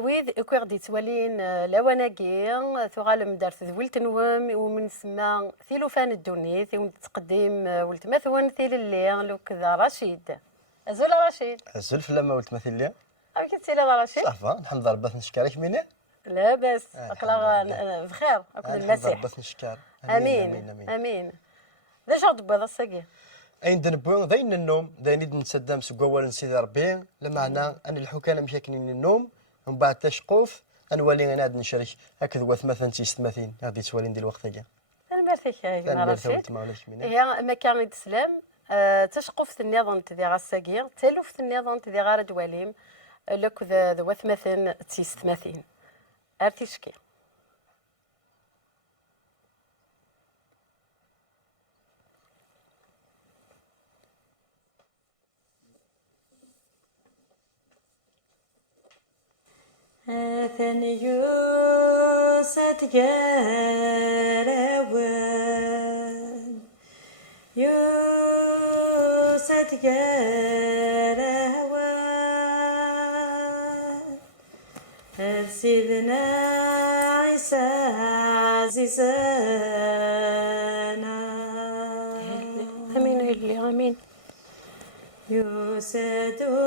أويذ غادي توالين لواناكي ثغال مدارس ذولت نوم ومن سما ثيلوفان الدونيث وتقديم ولد مثون ثيل اللي لو كذا رشيد أزول رشيد الزلف لما ولت مثل لي أبيك تسيلي رشيد صافا الحمد لله ربي نشكرك مني لا بس الحمد أقلا بخير أكل الحمد لله المسيح ربي نشكر أمين ذا شغل تبغى الساقي أين دنبوين ذين النوم ذين نتسدم سقوال سيدي ربي لمعنى أن الحكام مشاكلين النوم ومن بعد تشقوف نولي غناد نشارك هكذا مثلا تيستماثين غادي توالين ديال الوقت هكا المرثيك يا رشيد هي مكان الإسلام تشقف في النظام تذي غاساقي تلوف في النظام تذي غارد وليم لك ذا وثمثن تيستماثين أرتيشكي ثاني يوسات جراوان يوسات جراوان سيدنا عيسى عزيزنا أمين اللي أمين يوسدهم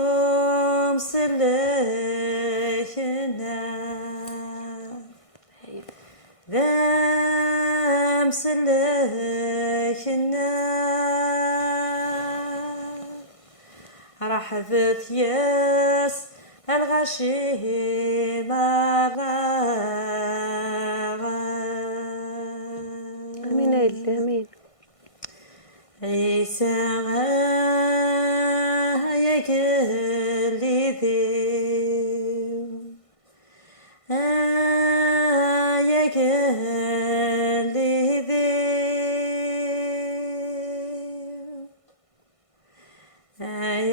سلخنا ذم سلخنا راح ذات ياس الغشي أمين اللي أمين عيسى يا كلي ذيو يا كلي ذيو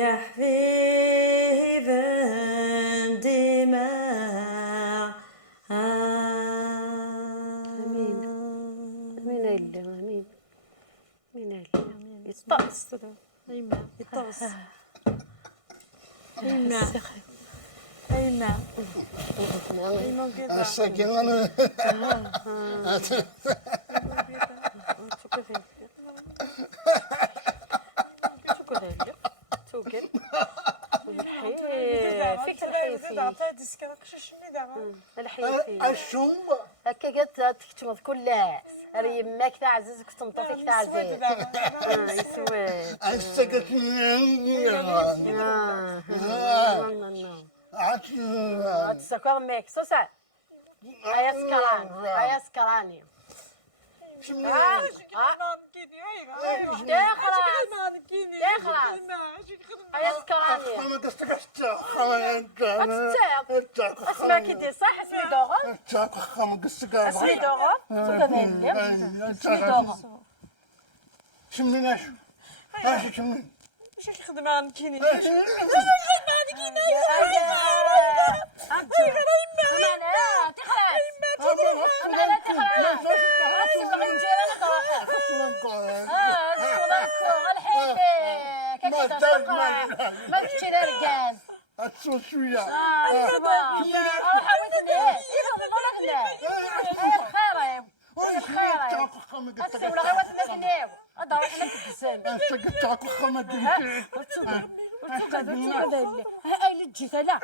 يا حبيبا دماء أمين أمين اللي أمين أمين اللي يطقس أيما يطقس أيما أيما السكينة فيك الحي الشوم هكا قالت تكتمض كل لاس راه يماك تاع عزيزك تنطفيك تاع عزيز يسوي تسكر ميك سوسا هيا سكران هيا سكراني هيا سكراني اسمع كي دير صح اسمي دوغون اسمي دوغون اسمي دوغون شميناش شمين مش خدمة عن كيني ما تمشي للرجال السوسوية حاولتني خير ولا غير وثنتني هذا روحنا كدسان سكتاك خمد هاي اللي جيت لا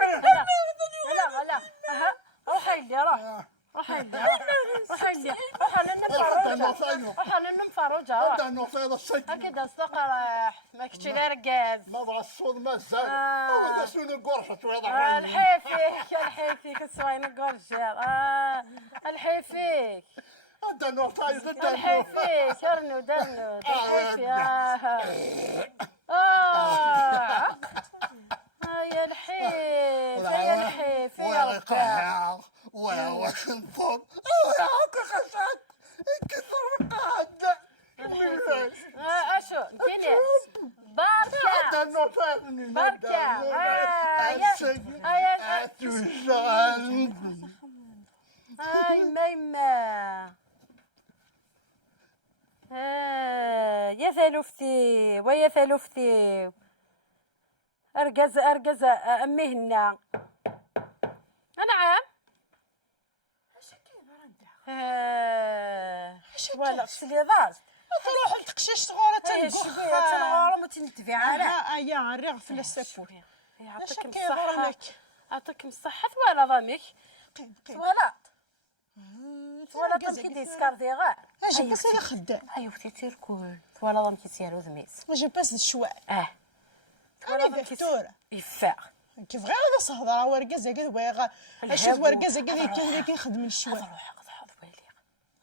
روحي لي روحي لي روح ننفروا جا اكيد السقر ما كنتش لا رقاز ما الصوت ما زال وبدسوني قرحة الحيفيك السوين القرشير الحيفيك الحيفيك ارنو درنو يا الحيف يا الحيف يا رقاق واش نفض كسات كثر قاعدة اشو كيني بركة هاي ميمة يا ثلوفتي ويا ثلوفتي أرجز أمهنا أنا ولا سلي دارت تروح لتقشيش صغيره هي تنقخ شويه تنغرم وتنتفع على يا الريغ في السكور يعطيكم كيضرنك. الصحه يعطيكم الصحه ثوالا ضميك ثوالا ثوالا ضمك ديسكار ديغار اجي بس انا خدام ايوا فتي تيركول ثوالا ضمك تيالو ذميس اجي بس الشواء ثوالا انا ضمك دكتوره يفاق كيف غير هذا صهدره ورقزه كذا بغا اشوف ورقزه كذا كان كيخدم الشواء روح قضى ويلي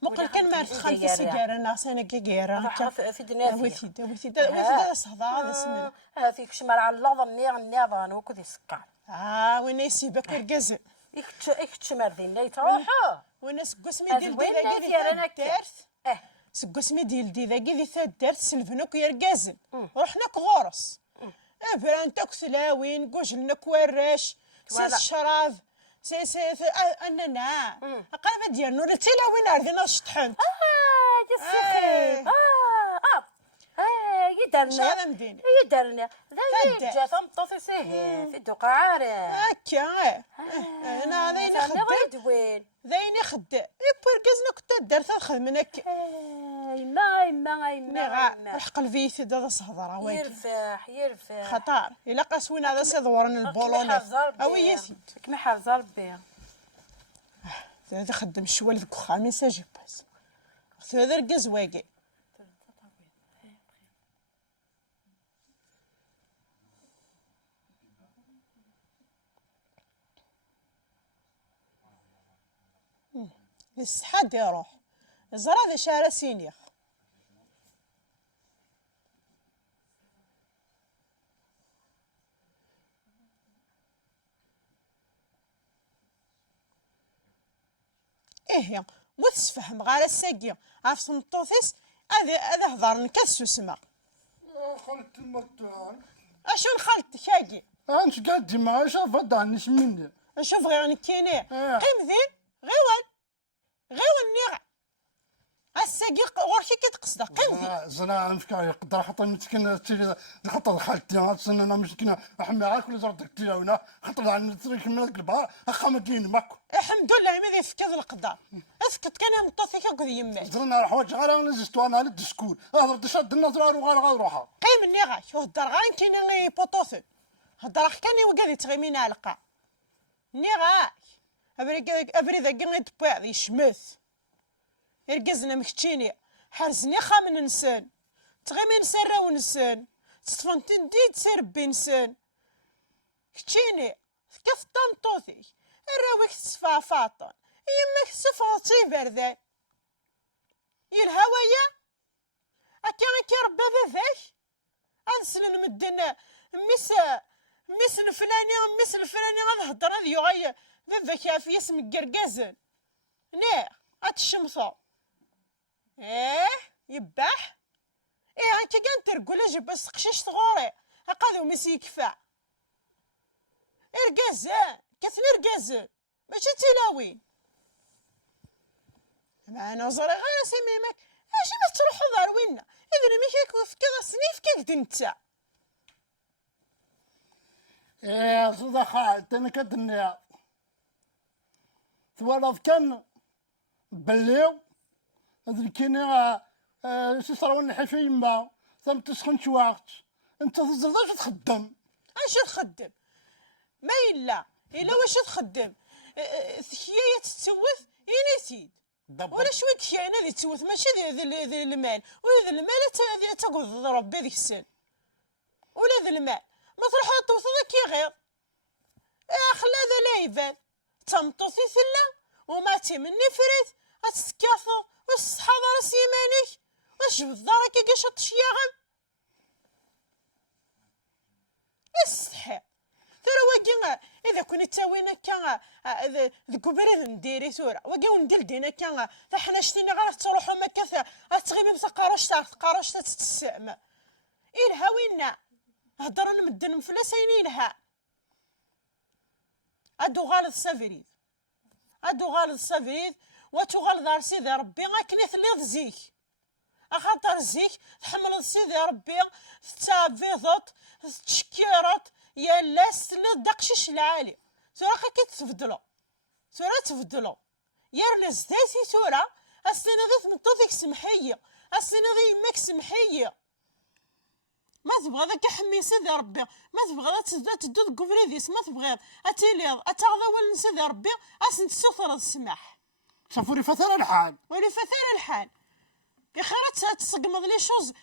مقل كان ما تخلف في السيجاره ناس انا كيكيرا في دنيا ويتي هذا صهدره هذا سمع فيك شمال على اللظم النيضان وكذا يسكر وين يسيبك ورقزه يكتشمر ذي اللي تروحوا وين سقسمي هذا ديال وين ديال داير أنا دارت سقسمي ديال ذاكي ثاد دارت سلفنوك يرقازن رحنا كغورس بران تاكسلاوين قوجلنا كوراش سيس شراب سيس اننا قربه ديال نور تلاوين ارضنا شطحنت يا يدرنا يدرنا ذا جات مطوفي سهل في الدقعارة هكا انا ذيني خدام وين ذيني خدام يبرقزنا كنت دارت خدمنك ما الحق الفيث هذا صهدره وين يرفع خطر الا قاسوين هذا سيدورن البولونات او ياسيد كما حافظه ربي هذا خدم شوال ذوك خامين ساجي باس هذا رقز واقي السحاد يروح زرا ذا شارع سينيخ إيه متسفهم غير الساقية عرف سمطوثيس هذا هضرن كاسو سما خلت المرتان اشو نخلط كاكي انت قد ما شاف دانش مني نشوف غير نكيني قيم ذين غيوان نيغا الساقي ورشي كتقصد قيم ذين زنا نفكر يقدر حتى مسكين خاطر خالتي انا مسكينه احمي كل زرتك تلاونا خاطر عن تريك من البار اخا مدين ماكو الحمد لله ما يفكر القدر اسكت كان مطوثي كاكو يماك زرنا الحوايج غير نزستو انا للدسكول هضر تشد النظر وغير روحها قيم النيغا شو هدر غير كاين غي بوطوثن هدر كان وقال تغيمين علقه نيغا ابري ذا كان يتباع ذي شمث يرقزنا مكتشيني حرزني خامن نسان تغيمي نسان راو نسان تصفنتين ديد سير بنسان كتشيني كيف طنطوثي الراويك تصفى فاطن يمك صفاطي بردان الهوايا اكي ربي ذاك انسلن مدنا مس الفلاني غاد هضر هذا يغير ذاك في اسم قرقازن اتشمصو يباح هكا كان ترقل اجي بس قشيش صغوري هقاذو ميسي يكفى ارقازان كثني ارقازان ماشي تلاوين معنا وزري غير سميمك اجي ما تروحو داروينا اذا ميكي في كذا سنيف كيك دنتا صدق خالتي انا كدنيا ثوالف كان بليو هذا كاين شي صراو نحي يما ثم تسخن شي وقت انت تزرد تخدم اش تخدم ما الا واش تخدم ثكيه تتسوث ينسيد ولا شويه كيانه اللي تسوث ماشي ذي المال ولا ذي المال تقعد ربي ذيك السن ولا ذي المال ما تروح توصل كي غير خلا ذا لا يبان تمطوثي ثلا وما تمني فريت اتسكاثو والصحة راس يمانك واش بالدار كي قشط شياغم الصحة ترى واقي اذا كنا تاوينا كان ذوك بريد نديري ثورة واقي وندير دينا كان حنا شتينا غير تروحو مكا تغيبي بس قارش تتسامى إلها وينا هضرنا مدن مفلسين إلها ادو غالط سافريد وتغال دار سيدي ربي غاكني ثليض زيك اخاطر زيك تحمل سيدي ربي تابيضت تشكيرت يا لاس تليض داقشيش العالي سورا كي تفضلو يرنا زداتي تورا السنة غي تمطوطيك سمحية السنة غي يماك سمحية ما تبغى ذاك حمي سيدي ربي ما تبغى تدود كفريديس ما تبغى اتيليض اتغضى ولا سيدي ربي اسنت السفر السماح صفوري فترة الحال ولي فتار الحال يا خيرات تسقمض لي شوز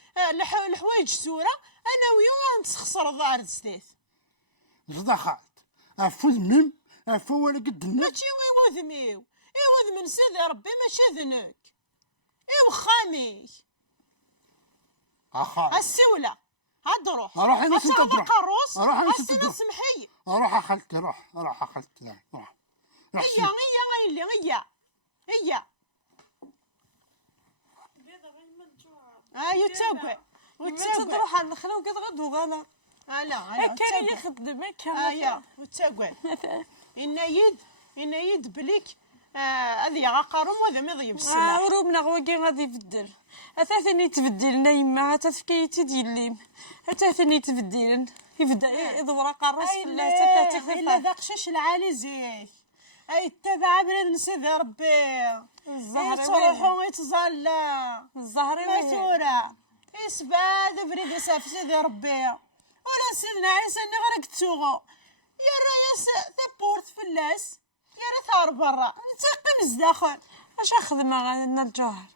الحوايج سورة انا ويوم نتخسر ضار زدات زدخات عفو ذميم عفو ولا قد النت ماشي وذميو من سيدي ربي ماشي ذنك خامي اخا السولة هاد روح اروح انا سنت تروح القروس اروح انا سنت السنة تروح سمحية اروح اخلت روح اخلت روح هي يتسوق تروح على الخلا وكتغدو غالا لا كان يخدم وتسوق إن يد بليك هذه عقارهم وهذا ما يضيب السلاح وروبنا غواكي غادي يبدل أثاثني تبدلنا يما تفكيتي ديالي أثاثني تبدلن يبدا يدور قارص في إلا ذاك قشاش العالي زيك أي تبع بلاد سيدي ربي الزهر يتروحوا يتظلى الزهر مثورة يسباد بريد يساف سيدي ربي ولا سيدنا عيسى اللي غرق تسوغو يا الرئيس ثبورت فلاس يا ريت برا نتقم الزداخل اش خدمة عندنا الجوهر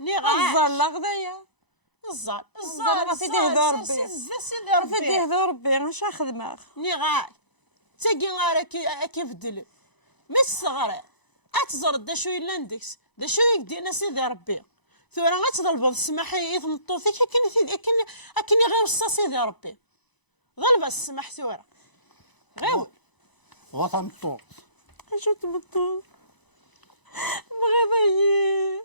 الزال غدايا الزال في ديه دور ربي سيدي ربي في ديه دور ربي اش خدمة نغال تاقي غار كيف دلو مش صغيرة اتزرد دا شوي لاندكس دا شوي يدينا سيدي ربي ثورا غتضرب السماح يثمطوثيك اكن غير وصا سيدي ربي ضرب السماح ثورا غير غتنطوط شو تمطو بغيضي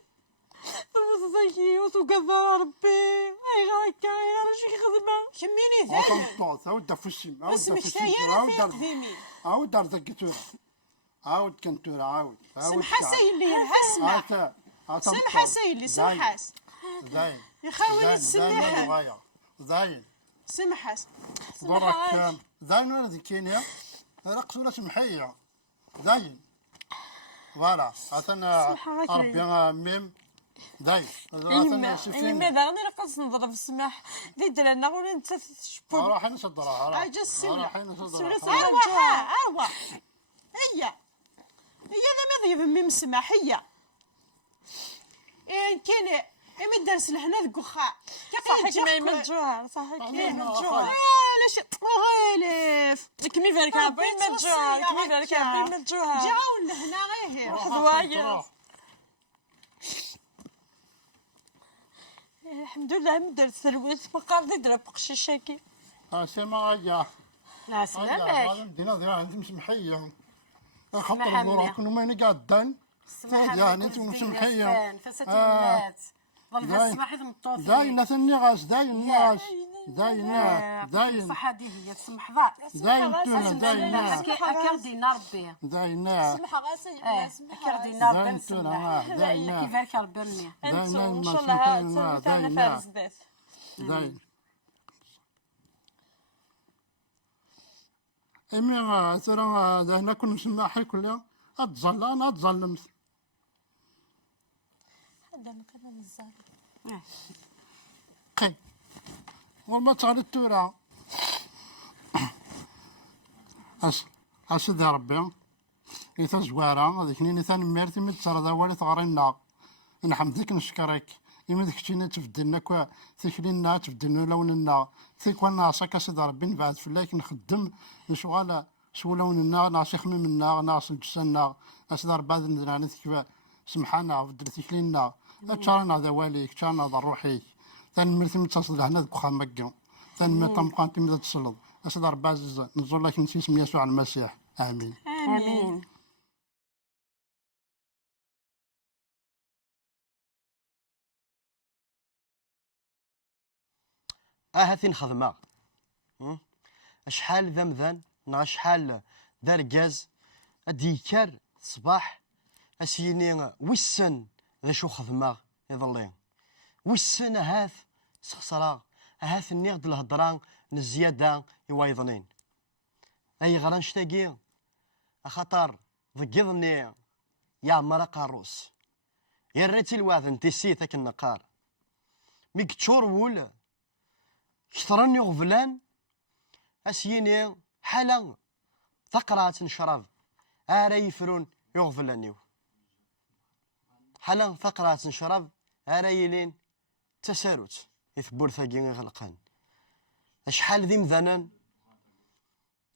تمطي وتكذا ربي اي هكا يا شي خدمة كميني ذا غتنطوط عاود دافوشيم عاود اسمك دافوشيم تايا في قديمي عاود دار زكتورة عاود كنتورة عاود سمحة سيلي يرها سمحة سيلي سمحة زاين يخاوي السلاح زاين سمحة ضرك زاين ولا ذكينيا رقص ولا سمحية زاين فوالا عطانا ربي ميم زاين عطانا سفين ماذا غني رقص نضرب السماح ذي درنا ولا انت تشبو راح نصدرها راح السولة نصدرها أروى هي ذا ما ذي ميم السماح هي كاين ما درس لهنا ذك وخا صحيح ما يمجوها صحيح ما يمجوها علاش غالف كمي بالك ربي يمجوها كمي بالك ربي يمجوها جاو لهنا غير واحد واير الحمد لله مدرت ثروت فقار ذي درب قشيشاكي سيما غايا لا سلامك دينا ديال عندي مسمحية خاطر الوراق كانوا ما قاعدين يعني انتم مسمحية ظل السماح يضم الطوف داين النغاس داين النغاس داين الصحة هذه هي تسمح ضاع داين تونا داين أكر دينا ربي داين سمح غاسي أكر دينا ربي داين تونا داين كيفاش ربي مني انتو ان ما شاء الله سمحنا تاعنا فارس ذات داين امي ترى دهنا كنا نسمعها كل يوم اتظل انا اتظلمت هذا مكان الزهر قي والله تعالى التورا أسد يا ربي إذا زوارة هذيك نيني ثاني ميرتي متسرى ذا والي تغرينا نحمدك نشكرك إما ذيك تشينا تفدلنا كوا ثيكلينا تفدلنا لوننا ثيكوانا عصاك أسد يا ربي نبعد فلاك نخدم نشغال سو لوننا ناس يخممنا ناس نجسنا أسد يا ربي نذراني ثيكوا سمحانا فدل ثيكلينا تشارنا ذا واليك تشارنا ذا روحيك ثاني مرتي متصل هنا ذك خام مكا ثاني مرتي مقام تمدا تصلد أسد ربي عزيز نزول لك نسيسم يسوع المسيح آمين آمين هاتين خدمة شحال ذا مذان نا شحال دار كاز أديكار الصباح أسيني وسن ذا شو خدمة يظلين وسن هاث سخسرا هاث النيغد الهضران نزيادة يوايضنين أي غران شتاقي خاطر ضقيضني يا مرق الروس يريتي الواذن تيسيتك النقار ميك تشور وول كثرن يغفلان اسيني حالا ثقرات نشرب اري يفرون يغفلانيو حالا ثقرات نشرب اري يلين تساروت يثبور ثاقين غلقان اشحال ذي مذنان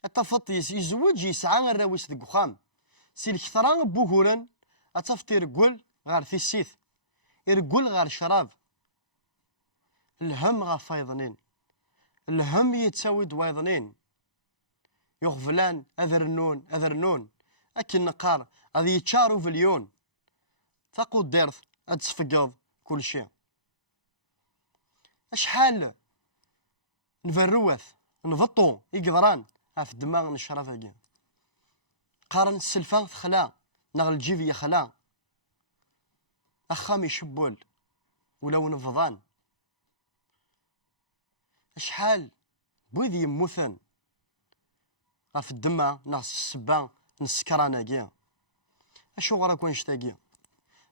اتفط يزوج يسعى الراويس ذي قخام سي الكثران بوهورن اتفط يرقل غار في السيث يرقل غار شراب الهم غا فايضنين الهم يتساوي دوايضنين يغفلان اذرنون اكن نقار هذه يتشارو في اليون تقود ديرث اتسفقض كل شيء اشحال نفروث نضطو يقدران في الدماغ نشرف هاكي قارن السلفان خلا نغل الجيفية خلا اخام يشبول ولو نفضان اشحال بويدي يموثن في الدماغ ناس السبان نسكران هاكي اشو غراك ونشتاقي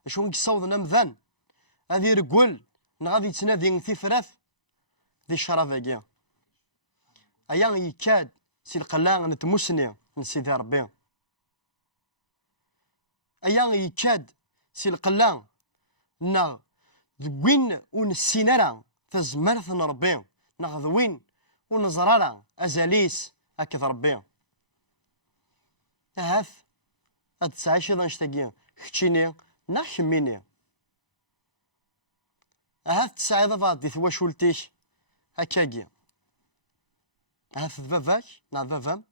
اشو نكساوض نمذان هذي رقول نغادي تنادي ثفرث ذي الشرف هاكي ايا يكاد سي القلان نتمسني من سيدي ربي ايا يكاد سي القلان نا ذوين ونسينارا تزمرث ربي نا ذوين ونزرارا ازاليس هكذا ربي هاث اتسعيش اذا نشتاقي خشيني نا حميني هاث تسعيد فادي ثواشولتيش هكاكي هاث ذباباك نا ذبابام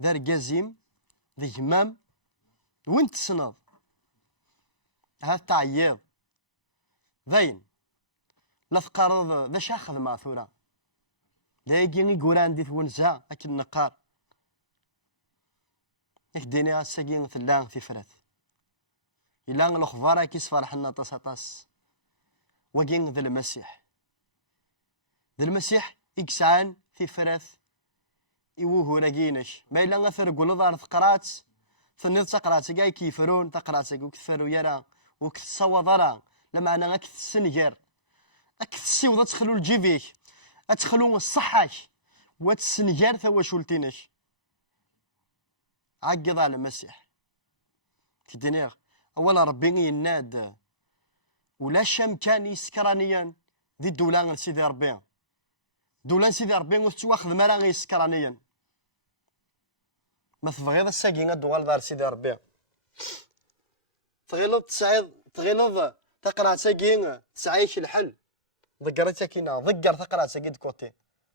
دار قازيم ذي همام وين تسنض هاث تعيض ذاين لا تقارض ذا شاخذ مع ثورة دايقي يقولان دي ثونزا اكن نقار يهديني الساقين ثلان في فرث إلا الأخبار كيس فرحنا طاس وقين ذا المسيح ذا المسيح إكسعان في فرث إيوه راقينش ما إلا غثر قول ظهر ثقرات ثنيض تقرات جاي كيفرون تقرات وكثفروا يرى وكتصوض راه لما أنا أكث السنجر أكث السيوضة تخلو الجيفيك أتخلو الصحاش واتسنجر ثوا شولتينش عقض على المسيح في دينير أولا ربي يناد ولا شام كان يسكرانيا ذي الدولان سيدي ربي دولان سيدي ربي وتواخذ مرا يسكرانيا ما تبغيض الساقين الدوال دار سيدي ربي تغيلض تسعيد تغيلض تقرا ساقين تسعيش الحل ذكرتها كينا ذكر تقرا ساقين كوتي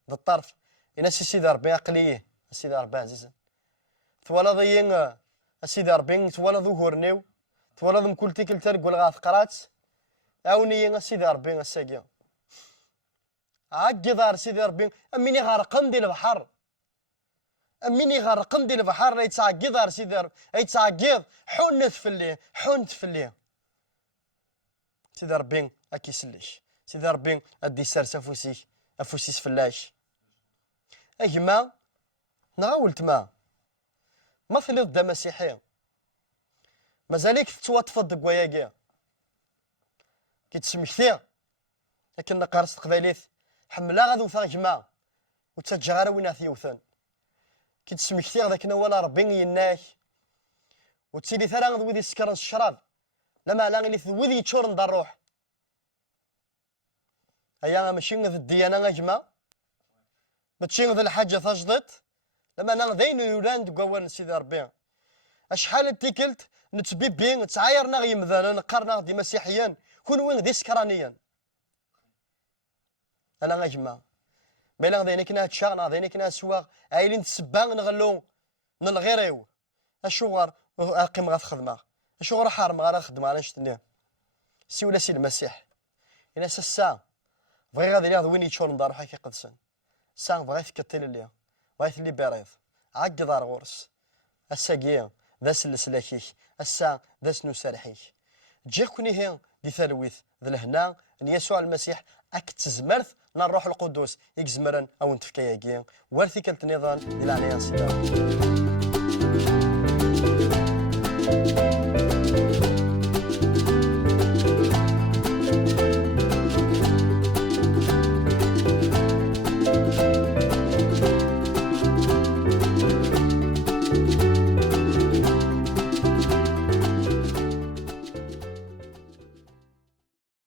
ذا الطرف إنا سيدي ربي عقليه سيدي ربي عزيزا توالا ضيين سيدي ربي توالا ظهورنيو توالا ذم كل تيكل ترقل غاث قرات عاوني سيدي ربي الساقين عقدار سيدي ربي أميني غارقن دي البحر أميني غارقن دي البحر يتعقدار سيدي ربي يتعقد حنث في الليل سيدي ربي أكيسليش سيدي ربي أدي سارس أفوسيس فلاش أجمع نغاولت ما ثلي ضد مسيحي مازاليك تتواتفض دكواياكي كي تسمكتي لكن قارص تقبايليت حملا غادو فا جماع وتسجغ وين ثيوثن كي تسمكتي ذاك ولا ربي يناك وتسيلي ثرا ذوي سكر الشراب لما لا غير ذوي يتشورن دار الروح ايا ماشي ذا الديانه غاجما ماشي ذا الحاجه تجدت لما انا ذين يولان دكوان سيدي ربي اشحال تيكلت نتبيبي نتعايرنا غي مثلا نقارنا دي مسيحيين كون وين دي سكرانيين انا غاجما بلا ذيني كنا تشاغنا ذيني كنا سواق عايلين تسبان نغلو نلغيريو اشوغر اقيم غا خدمه اشوغر حارم غا خدمه على شتني سي ولا سي المسيح الا سا بغي غادي لي وين يتشور ندار حكي قدسن سا بغيت كتل لي بغيت لي بيريض عق دار غورس الساقيه ذا سلسلاكيك السا ذا سنو سارحيك جاكوني هي دي ثالويث ذا لهنا ان يسوع المسيح اك تزمرت نا الروح القدس يكزمرن او نتفكاياكي ورثي كلت نظام الى عليا سيدي